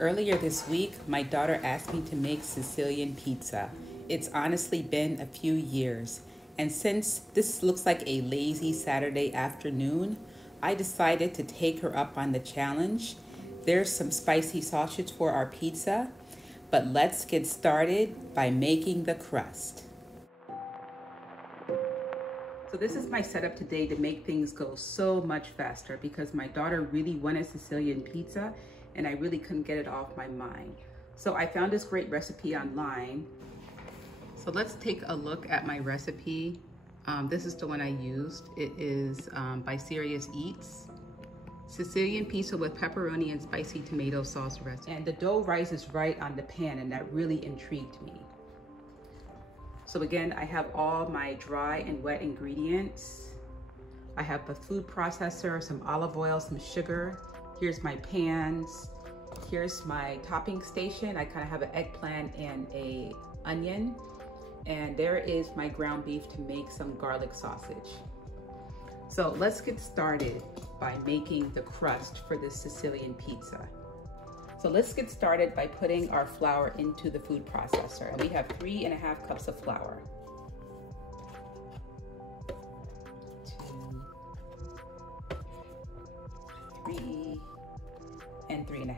Earlier this week, my daughter asked me to make Sicilian pizza. It's honestly been a few years, and since this looks like a lazy Saturday afternoon, I decided to take her up on the challenge. There's some spicy sausage for our pizza, but let's get started by making the crust. So this is my setup today to make things go so much faster because my daughter really wanted Sicilian pizza and I really couldn't get it off my mind. So I found this great recipe online. So let's take a look at my recipe. This is the one I used. It is by Serious Eats. Sicilian pizza with pepperoni and spicy tomato sauce recipe. And the dough rises right on the pan, and that really intrigued me. So again, I have all my dry and wet ingredients. I have a food processor, some olive oil, some sugar. Here's my pans. Here's my topping station. I kind of have an eggplant and an onion. And there is my ground beef to make some garlic sausage. So let's get started by making the crust for this Sicilian pizza. So let's get started by putting our flour into the food processor. And we have 3½ cups of flour. 2, 3, and 3½.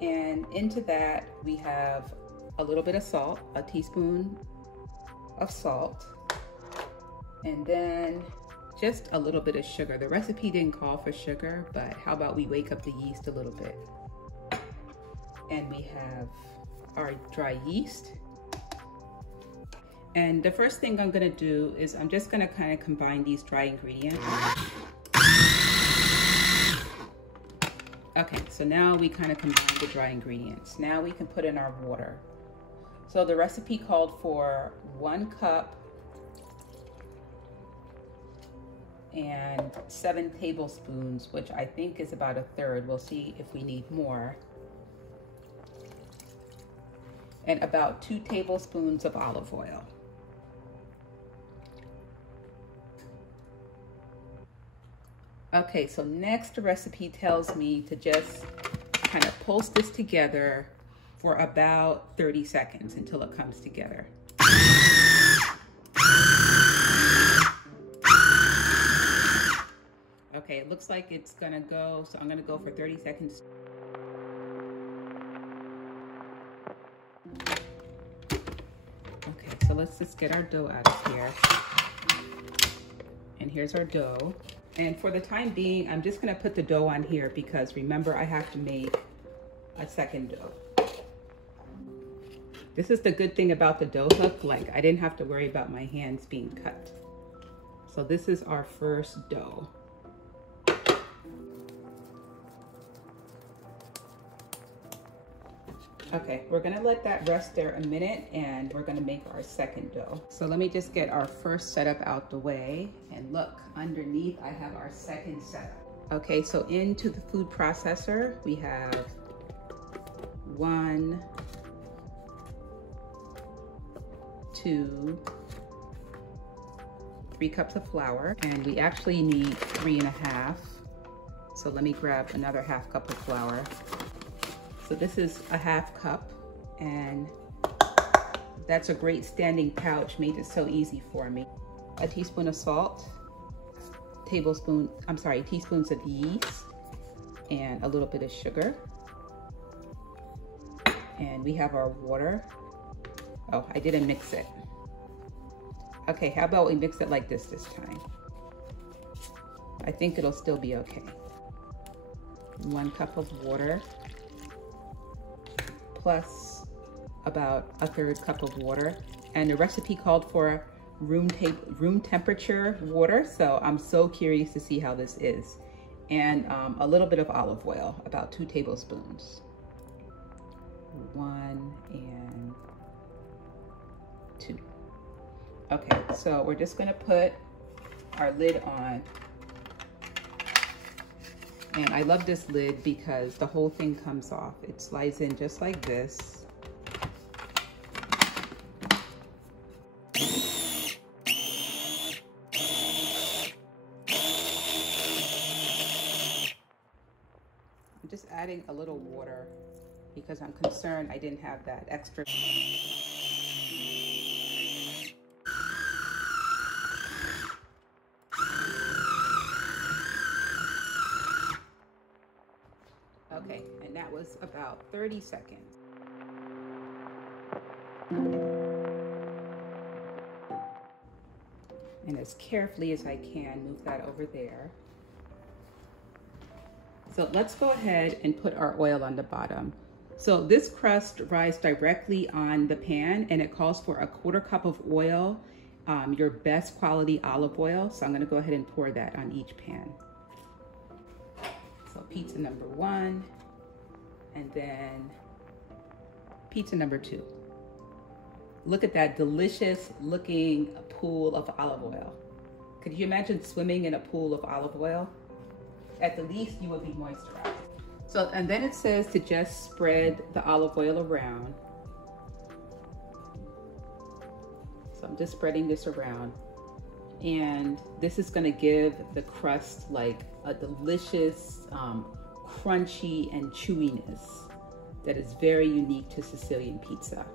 And into that, we have a little bit of salt, a teaspoon of salt, and then just a little bit of sugar. The recipe didn't call for sugar, but how about we wake up the yeast a little bit? And we have our dry yeast. And the first thing I'm gonna do is I'm just gonna kind of combine these dry ingredients. Okay, so now we kind of combine the dry ingredients. Now we can put in our water. So the recipe called for 1 cup and 7 tablespoons, which I think is about 1/3. We'll see if we need more. And about 2 tablespoons of olive oil. Okay, so next the recipe tells me to just kind of pulse this together for about 30 seconds until it comes together. Okay, it looks like it's gonna go, so I'm gonna go for 30 seconds. Okay, so let's just get our dough out of here. And here's our dough. And for the time being, I'm just gonna put the dough on here because remember, I have to make a second dough. This is the good thing about the dough hook, like I didn't have to worry about my hands being cut. So this is our first dough. Okay, we're gonna let that rest there a minute and we're gonna make our second dough. So let me just get our first setup out the way, and look, underneath I have our second setup. Okay, so into the food processor, we have 1, 2, 3 cups of flour, and we actually need 3½. So let me grab another ½ cup of flour. So this is a ½ cup, and that's a great standing pouch, made it so easy for me. A teaspoon of salt, teaspoons of yeast, and a little bit of sugar. And we have our water. Oh, I didn't mix it. Okay, how about we mix it like this time? I think it'll still be okay. 1 cup of water, plus about 1/3 cup of water. And the recipe called for room temperature water, so I'm so curious to see how this is. And a little bit of olive oil, about 2 tablespoons. 1 and 2. Okay, so we're just gonna put our lid on. And I love this lid because the whole thing comes off. It slides in just like this. I'm just adding a little water because I'm concerned I didn't have that extra. Okay, and that was about 30 seconds. And as carefully as I can, move that over there. So let's go ahead and put our oil on the bottom. So this crust rises directly on the pan, and it calls for a 1/4 cup of oil, your best quality olive oil. So I'm gonna go ahead and pour that on each pan. So pizza number 1, and then pizza number 2. Look at that delicious looking pool of olive oil. Could you imagine swimming in a pool of olive oil? At the least, you would be moisturized. So, and then it says to just spread the olive oil around. So I'm just spreading this around. And this is gonna give the crust like a delicious, crunchy and chewiness that is very unique to Sicilian pizza.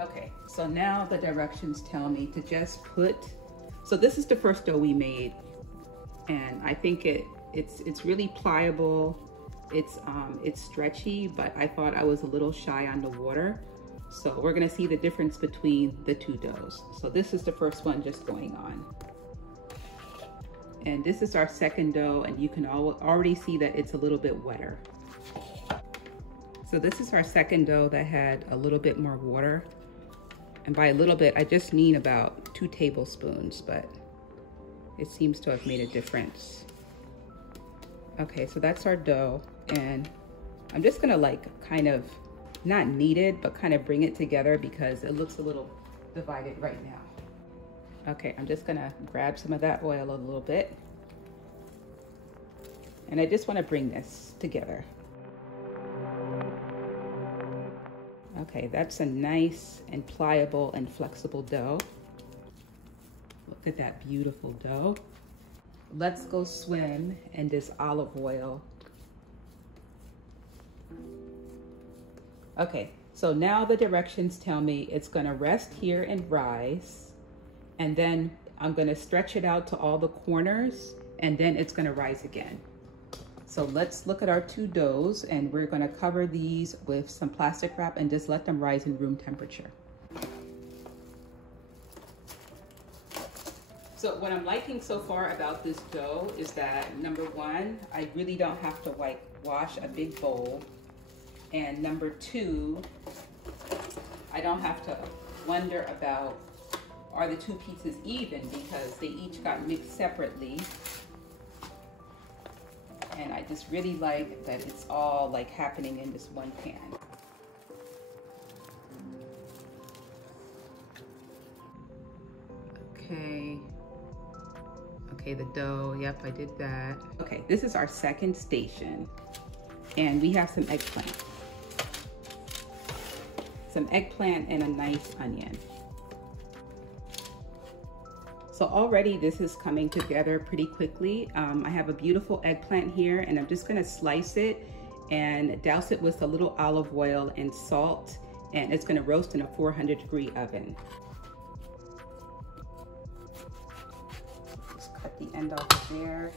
Okay, so now the directions tell me to just put, so this is the first dough we made, and I think it's really pliable. It's stretchy, but I thought I was a little shy on the water. So we're gonna see the difference between the two doughs. So this is the first one just going on. And this is our second dough, and you can already see that it's a little bit wetter. So this is our second dough that had a little bit more water. And by a little bit, I just mean about 2 tablespoons, but it seems to have made a difference. Okay, so that's our dough. And I'm just gonna like kind of, not knead it, but kind of bring it together because it looks a little divided right now. Okay, I'm just gonna grab some of that oil a little bit. And I just wanna bring this together. Okay, that's a nice and pliable and flexible dough. Look at that beautiful dough. Let's go swim in this olive oil. Okay, so now the directions tell me it's gonna rest here and rise, and then I'm gonna stretch it out to all the corners, and then it's gonna rise again. So let's look at our 2 doughs, and we're gonna cover these with some plastic wrap and just let them rise in room temperature. So what I'm liking so far about this dough is that, number 1, I really don't have to like wash a big bowl. And number 2, I don't have to wonder about, are the 2 pizzas even, because they each got mixed separately. And I just really like that it's all like happening in this one pan. Okay, the dough, yep, I did that. Okay, this is our second station. And we have some eggplant. Some eggplant and a nice onion. So already this is coming together pretty quickly. I have a beautiful eggplant here, and I'm just gonna slice it and douse it with a little olive oil and salt, and it's gonna roast in a 400-degree oven. Just cut the end off there.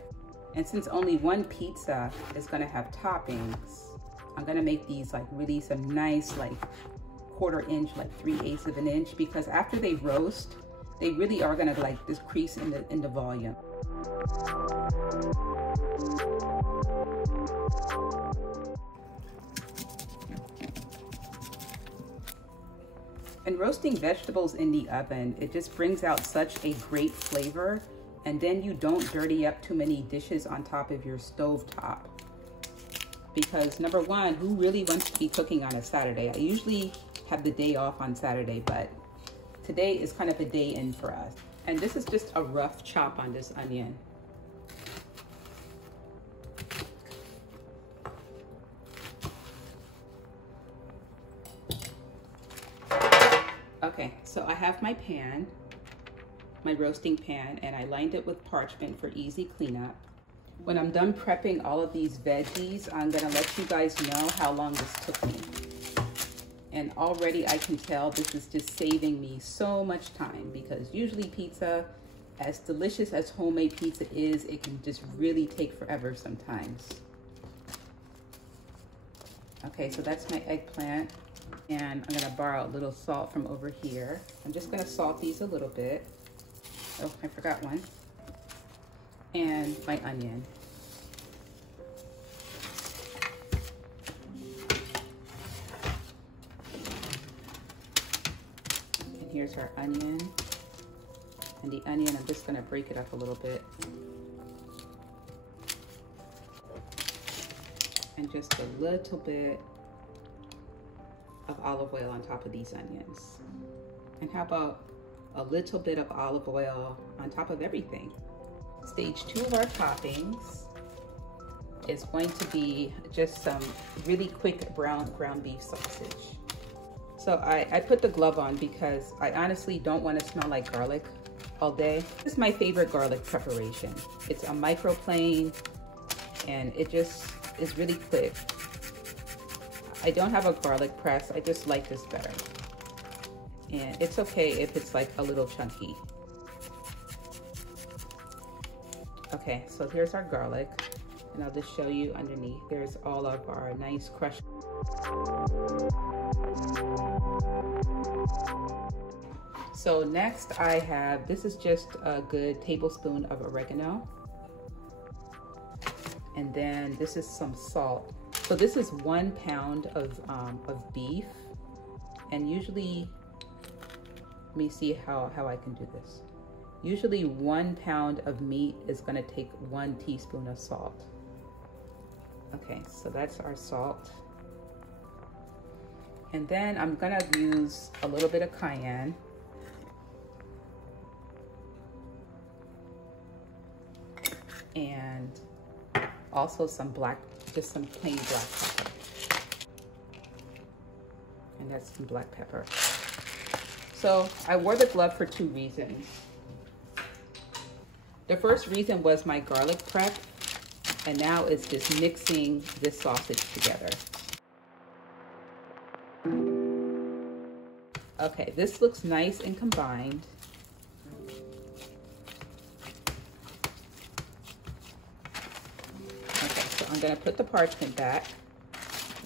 And since only one pizza is gonna have toppings, I'm gonna make these like really some nice like 1/4 inch, like 3/8 of an inch, because after they roast, they really are gonna like decrease in the volume. And roasting vegetables in the oven, it just brings out such a great flavor, and then you don't dirty up too many dishes on top of your stove top. Because number 1, who really wants to be cooking on a Saturday? I usually have the day off on Saturday, but today is kind of a day in for us. And this is just a rough chop on this onion. Okay, so I have my pan, my roasting pan and I lined it with parchment for easy cleanup. When I'm done prepping all of these veggies, I'm gonna let you guys know how long this took me. And already I can tell this is just saving me so much time, because usually pizza, as delicious as homemade pizza is, it can just really take forever sometimes. Okay, so that's my eggplant. And I'm gonna borrow a little salt from over here. I'm just gonna salt these a little bit. Oh, I forgot one. And my onion. And here's our onion. And the onion, I'm just gonna break it up a little bit. And just a little bit of olive oil on top of these onions. And how about a little bit of olive oil on top of everything? Stage 2 of our toppings is going to be just some really quick brown ground beef sausage. So I put the glove on because I honestly don't want to smell like garlic all day. This is my favorite garlic preparation. It's a microplane and it just is really quick. I don't have a garlic press, I just like this better. And it's okay if it's like a little chunky. Okay, so here's our garlic, and I'll just show you underneath. There's all of our nice crushed. So next I have, this is just a good tablespoon of oregano. And then this is some salt. So this is 1 pound of beef. And usually, let me see how I can do this. Usually 1 pound of meat is gonna take 1 teaspoon of salt. Okay, so that's our salt. And then I'm gonna use a little bit of cayenne. And also some just some plain black pepper. And that's some black pepper. So I wore the glove for 2 reasons. The first reason was my garlic prep, and now it's just mixing this sausage together. Okay, this looks nice and combined. Okay, so I'm gonna put the parchment back.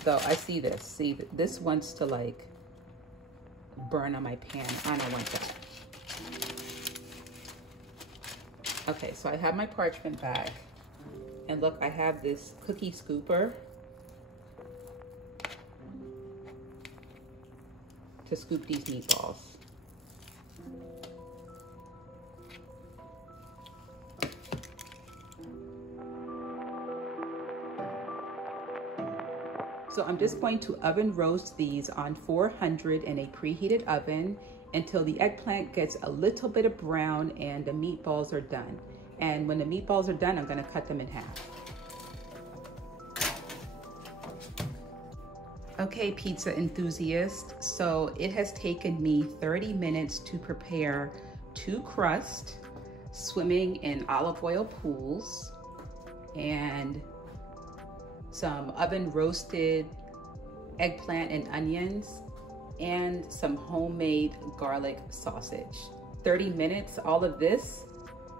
Though I see this, this wants to like burn on my pan. I don't want that. Okay, so I have my parchment back, and look, I have this cookie scooper to scoop these meatballs. So I'm just going to oven roast these on 400 in a preheated oven until the eggplant gets a little bit of brown and the meatballs are done. And when the meatballs are done, I'm gonna cut them in half. Okay, pizza enthusiast, so it has taken me 30 minutes to prepare 2 crusts swimming in olive oil pools and some oven roasted eggplant and onions and some homemade garlic sausage. 30 minutes, all of this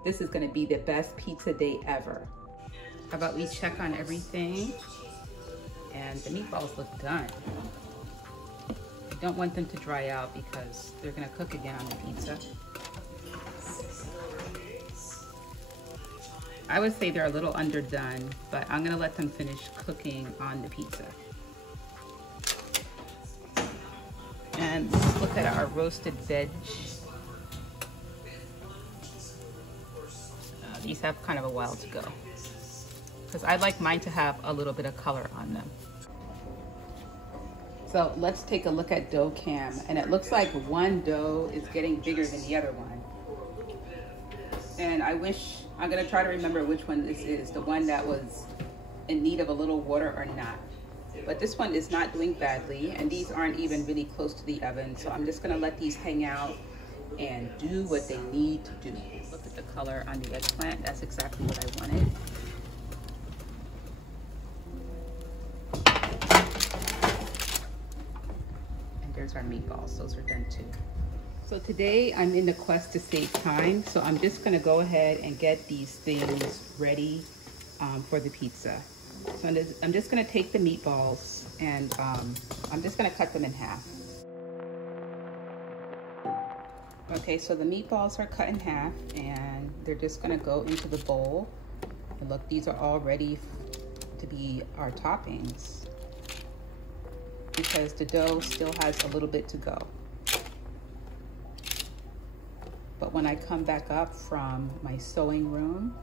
is gonna be the best pizza day ever. How about we check on everything? And the meatballs look done. I don't want them to dry out because they're gonna cook again on the pizza. I would say they're a little underdone, but I'm gonna let them finish cooking on the pizza. And let's look at our roasted veg. These have kind of a while to go, because I like mine to have a little bit of color on them. So let's take a look at dough cam, and it looks like one dough is getting bigger than the other one. And I'm gonna try to remember which one this is, the one that was in need of a little water or not. But this one is not doing badly, and these aren't even really close to the oven, so I'm just gonna let these hang out and do what they need to do. Look at the color on the eggplant. That's exactly what I wanted. And there's our meatballs. Those are done too. So today I'm in the quest to save time. So I'm just gonna go ahead and get these things ready for the pizza. So I'm just gonna take the meatballs and I'm just gonna cut them in half. Okay, so the meatballs are cut in half and they're just gonna go into the bowl. And look, these are all ready to be our toppings because the dough still has a little bit to go. But when I come back up from my sewing room,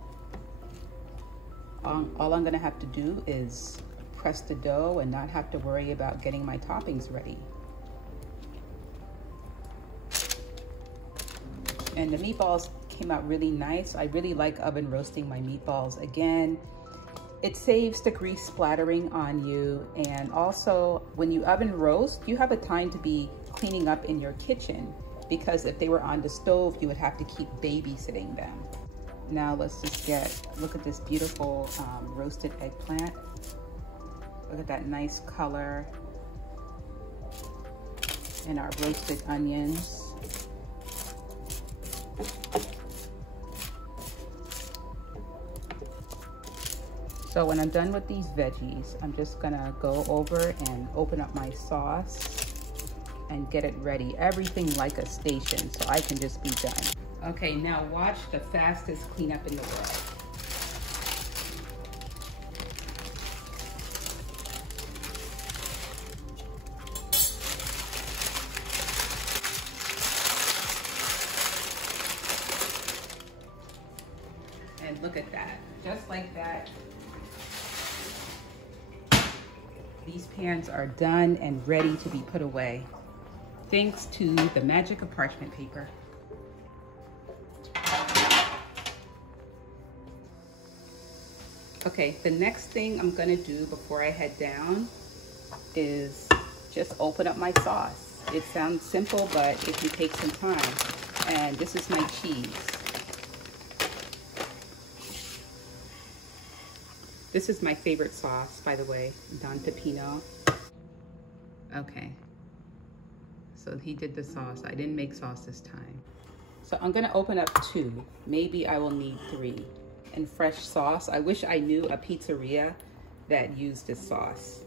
all I'm gonna have to do is press the dough and not have to worry about getting my toppings ready. And the meatballs came out really nice. I really like oven roasting my meatballs. Again, it saves the grease splattering on you. And also when you oven roast, you have a time to be cleaning up in your kitchen, because if they were on the stove, you would have to keep babysitting them. Now let's just look at this beautiful roasted eggplant. Look at that nice color. And our roasted onions. So when I'm done with these veggies, I'm just gonna go over and open up my sauce and get it ready. Everything like a station, so I can just be done. Okay, now watch the fastest cleanup in the world. And look at that, just like that. These pans are done and ready to be put away, thanks to the magic of parchment paper. Okay, the next thing I'm gonna do before I head down is just open up my sauce. It sounds simple, but it can take some time. And this is my cheese. This is my favorite sauce, by the way, Don Pepino. Okay, so he did the sauce. I didn't make sauce this time. So I'm gonna open up 2. Maybe I will need 3. And fresh sauce. I wish I knew a pizzeria that used this sauce.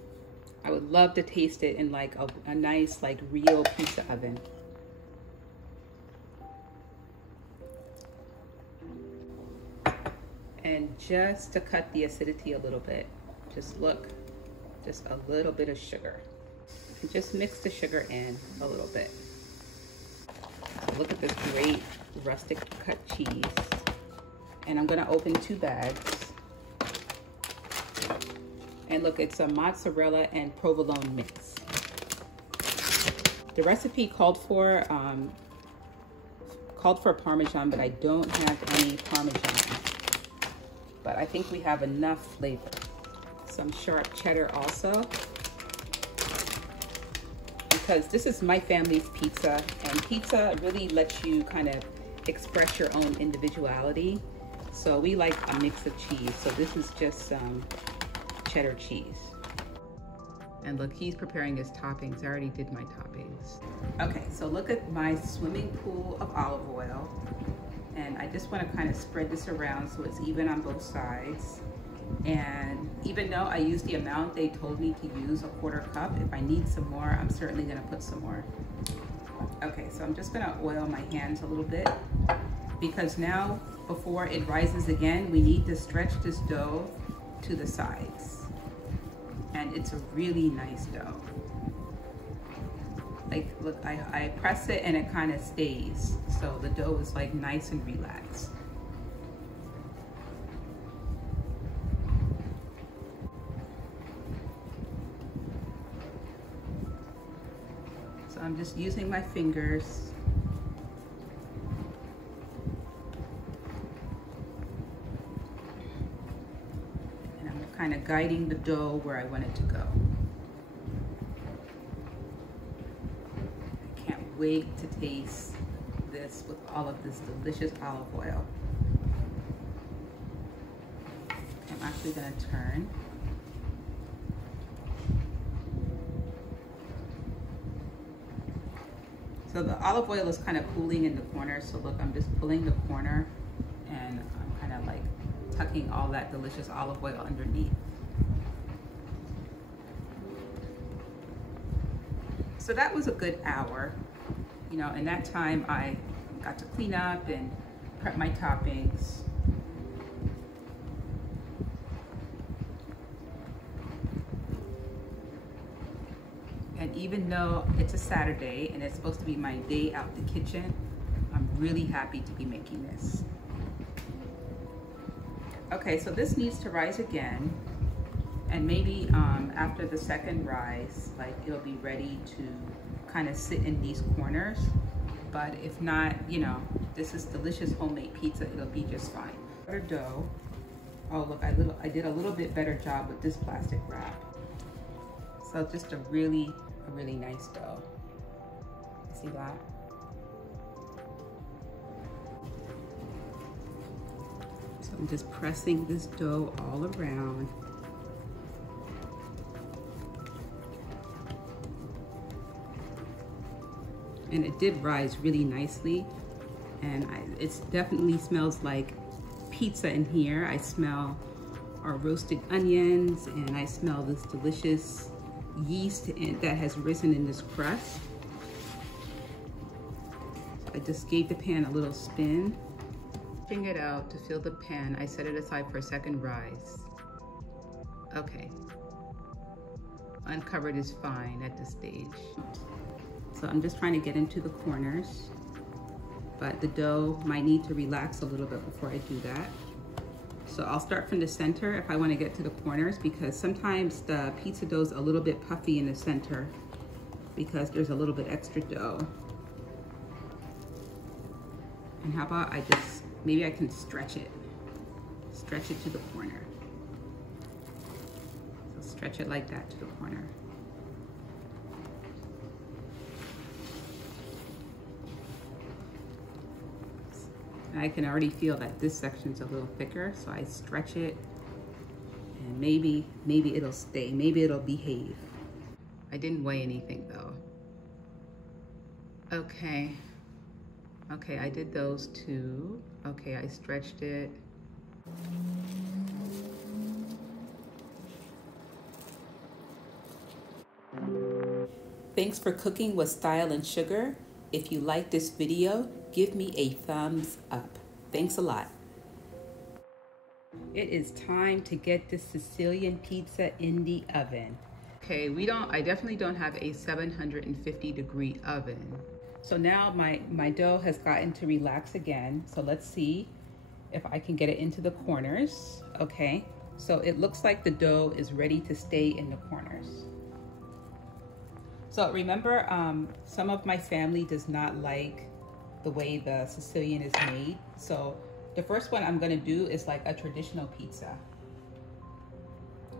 I would love to taste it in like a nice, like real pizza oven. And just to cut the acidity a little bit, just a little bit of sugar. And just mix the sugar in a little bit. So look at this great rustic cut cheese. And I'm gonna open 2 bags. And look, it's a mozzarella and provolone mix. The recipe called for Parmesan, but I don't have any Parmesan. But I think we have enough flavor. Some sharp cheddar also. Because this is my family's pizza, and pizza really lets you kind of express your own individuality. So we like a mix of cheese. So this is just some cheddar cheese. And look, he's preparing his toppings. I already did my toppings. Okay, so look at my swimming pool of olive oil. And I just want to kind of spread this around so it's even on both sides. And even though I used the amount they told me to use, a 1/4 cup, if I need some more, I'm certainly going to put some more. Okay, so I'm just going to oil my hands a little bit, because now before it rises again, we need to stretch this dough to the sides. And it's a really nice dough. Like, look, I press it and it kind of stays. So the dough is like nice and relaxed. So I'm just using my fingers. And I'm kind of guiding the dough where I want it to go. Wait to taste this with all of this delicious olive oil. I'm actually gonna turn. So the olive oil is kind of cooling in the corner. So look, I'm just pulling the corner and I'm kind of like tucking all that delicious olive oil underneath. So that was a good hour. You know, in that time I got to clean up and prep my toppings. And even though it's a Saturday and it's supposed to be my day out the kitchen, I'm really happy to be making this. Okay, so this needs to rise again. And maybe after the second rise, like it'll be ready to kind of sit in these corners. But if not, you know, this is delicious homemade pizza. It'll be just fine. Butter dough. Oh look, I did a little bit better job with this plastic wrap. So just a really nice dough. See that? So I'm just pressing this dough all around. And it did rise really nicely. And it definitely smells like pizza in here. I smell our roasted onions and I smell this delicious yeast that has risen in this crust. So I just gave the pan a little spin. Bring it out to fill the pan. I set it aside for a second rise. Okay. Uncovered is fine at this stage. So I'm just trying to get into the corners, but the dough might need to relax a little bit before I do that. So I'll start from the center if I want to get to the corners, because sometimes the pizza dough is a little bit puffy in the center because there's a little bit extra dough. And how about maybe I can stretch it to the corner. So stretch it like that to the corner. I can already feel that this section's a little thicker, so I stretch it and maybe it'll stay, maybe it'll behave. I didn't weigh anything though. Okay, I did those two. Okay, I stretched it. Thanks for cooking with style and sugar. If you like this video, give me a thumbs up. Thanks a lot. It is time to get this Sicilian pizza in the oven. Okay, I definitely don't have a 750-degree oven. So now my dough has gotten to relax again. So let's see if I can get it into the corners. Okay, so it looks like the dough is ready to stay in the corners. So remember, some of my family does not like the way the Sicilian is made. So the first one I'm gonna do is like a traditional pizza.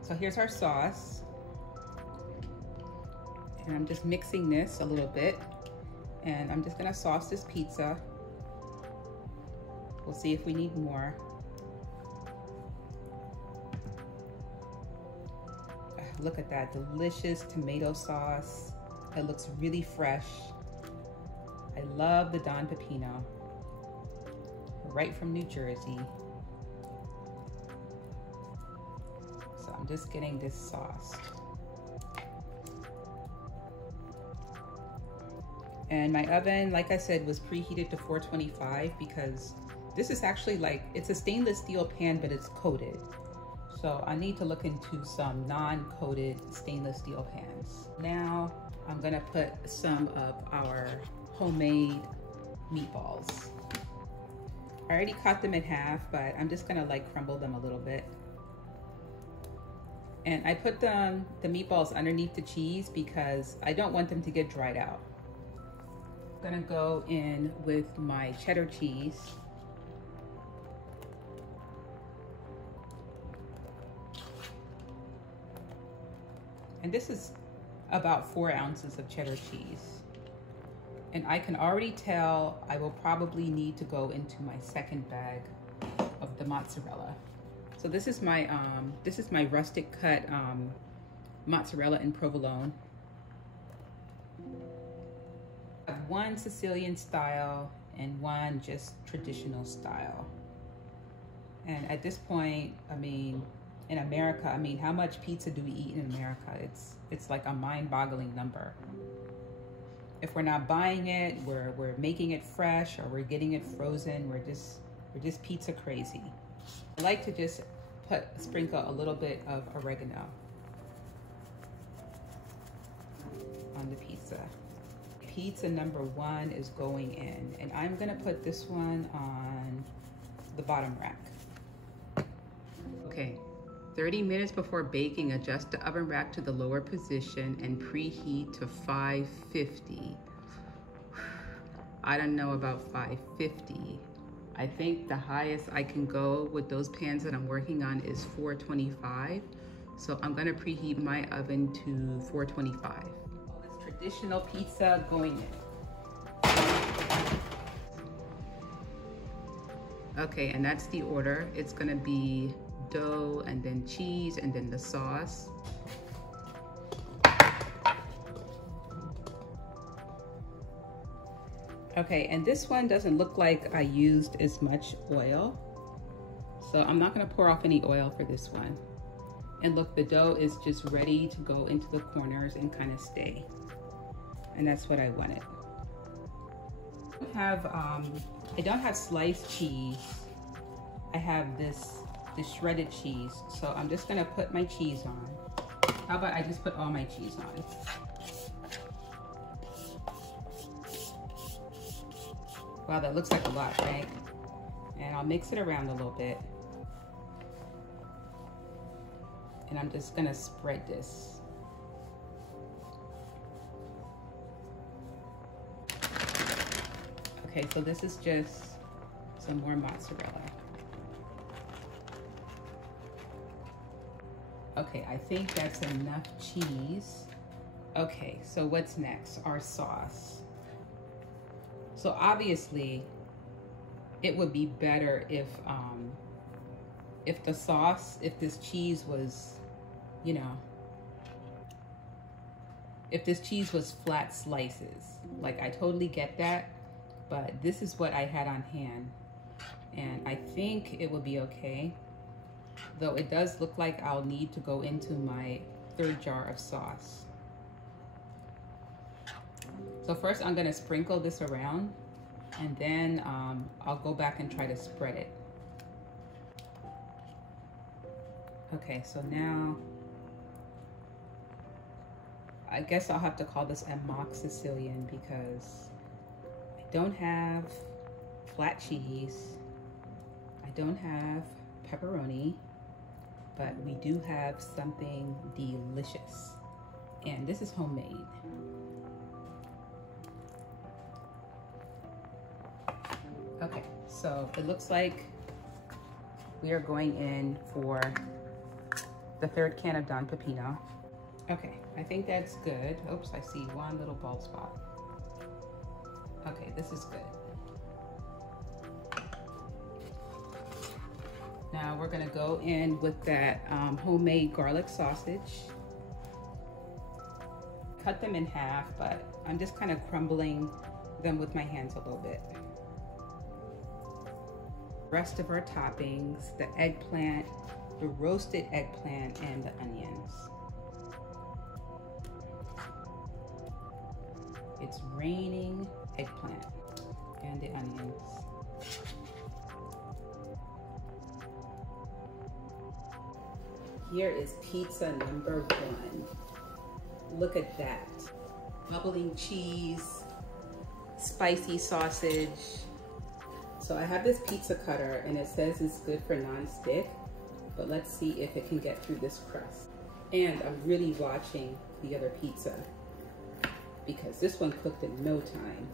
So here's our sauce. And I'm just mixing this a little bit. And I'm just gonna sauce this pizza. We'll see if we need more. Look at that delicious tomato sauce. It looks really fresh. I love the Don Pepino, right from New Jersey. So I'm just getting this sauced. And my oven, like I said, was preheated to 425 because this is actually like, it's a stainless steel pan, but it's coated. So I need to look into some non-coated stainless steel pans. Now I'm gonna put some of our homemade meatballs. I already cut them in half, but I'm just gonna like crumble them a little bit. And I put the meatballs underneath the cheese because I don't want them to get dried out. I'm gonna go in with my cheddar cheese. And this is about 4 ounces of cheddar cheese. And I can already tell I will probably need to go into my second bag of the mozzarella. So this is my rustic cut mozzarella and provolone. I have one Sicilian style and one just traditional style. And at this point, I mean, in America, I mean, how much pizza do we eat in America? It's like a mind-boggling number. If we're not buying it, we're making it fresh, or we're getting it frozen. We're just pizza crazy. I like to just sprinkle a little bit of oregano on the pizza. Pizza number 1 is going in, and I'm gonna put this one on the bottom rack. Okay, 30 minutes before baking, adjust the oven rack to the lower position and preheat to 550. I don't know about 550. I think the highest I can go with those pans that I'm working on is 425. So I'm gonna preheat my oven to 425. This traditional pizza going in. Okay, and that's the order. It's gonna be dough and then cheese and then the sauce. Okay, and this one doesn't look like I used as much oil, so I'm not gonna pour off any oil for this one. And look, the dough is just ready to go into the corners and kind of stay. And that's what I wanted. I don't have sliced cheese. I have this shredded cheese. So I'm just gonna put my cheese on. How about I just put all my cheese on? Wow, that looks like a lot, right? And I'll mix it around a little bit. And I'm just gonna spread this. Okay, so this is just some more mozzarella. Okay, I think that's enough cheese. Okay, so what's next? Our sauce. So obviously, it would be better if the sauce, if this cheese was, you know, if this cheese was flat slices. Like, I totally get that, but this is what I had on hand, and I think it would be okay. Though it does look like I'll need to go into my third jar of sauce. So first I'm gonna sprinkle this around, and then I'll go back and try to spread it. Okay, so now I guess I'll have to call this a mock Sicilian because I don't have flat cheese, I don't have pepperoni, but we do have something delicious, and this is homemade. Okay, so it looks like we are going in for the third can of Don Pepino. Okay, I think that's good. Oops, I see one little bald spot. Okay, this is good. Now we're gonna go in with that homemade garlic sausage. Cut them in half, but I'm just kind of crumbling them with my hands a little bit. Rest of our toppings, the eggplant, the roasted eggplant, and the onions. It's raining eggplant and the onions. Here is pizza number 1. Look at that. Bubbling cheese, spicy sausage. So I have this pizza cutter and it says it's good for non-stick, but let's see if it can get through this crust. And I'm really watching the other pizza because this one cooked in no time.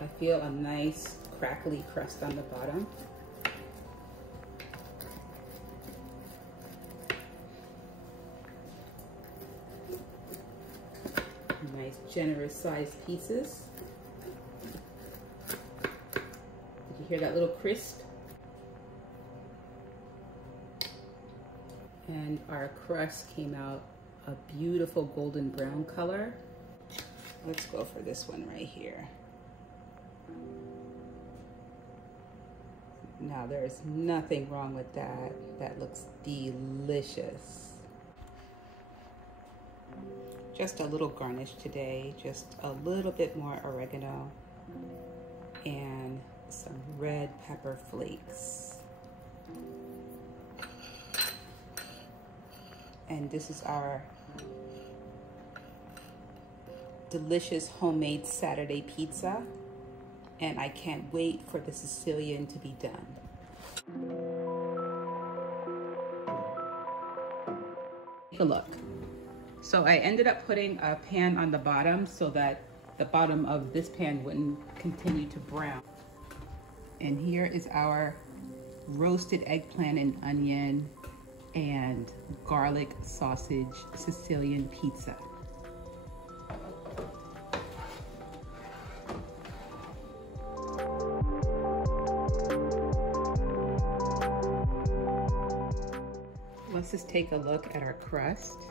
I feel a nice crackly crust on the bottom. generous sized pieces. Did you hear that little crisp? And our crust came out a beautiful golden brown color. Let's go for this one right here. Now there's nothing wrong with that. That looks delicious. Just a little garnish today, just a little bit more oregano and some red pepper flakes. And this is our delicious homemade Saturday pizza. And I can't wait for the Sicilian to be done. Take a look. So I ended up putting a pan on the bottom so that the bottom of this pan wouldn't continue to brown. And here is our roasted eggplant and onion and garlic sausage Sicilian pizza. Let's just take a look at our crust.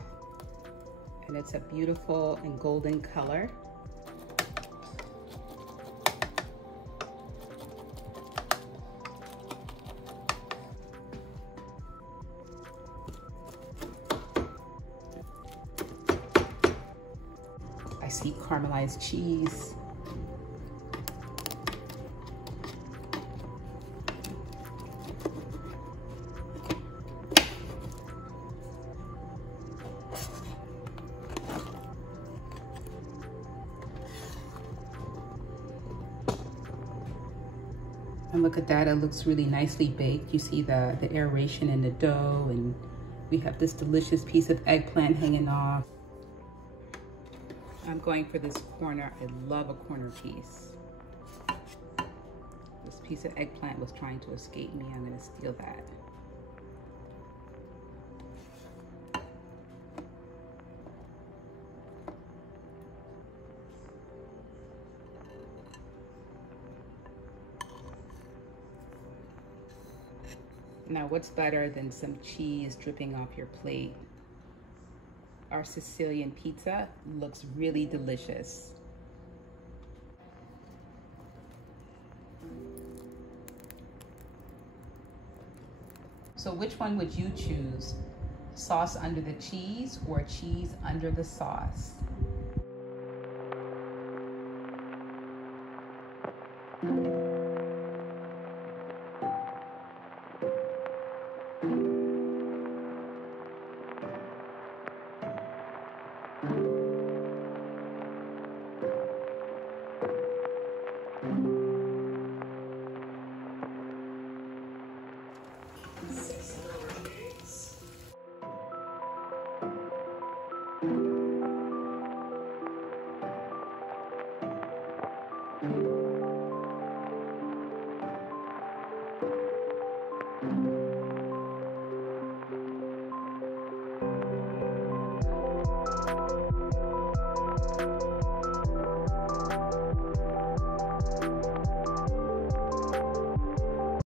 And it's a beautiful and golden color. I see caramelized cheese. And look at that, it looks really nicely baked. You see the aeration in the dough, and we have this delicious piece of eggplant hanging off. I'm going for this corner. I love a corner piece. This piece of eggplant was trying to escape me. I'm gonna steal that. Now, what's better than some cheese dripping off your plate? Our Sicilian pizza looks really delicious. So which one would you choose? Sauce under the cheese or cheese under the sauce?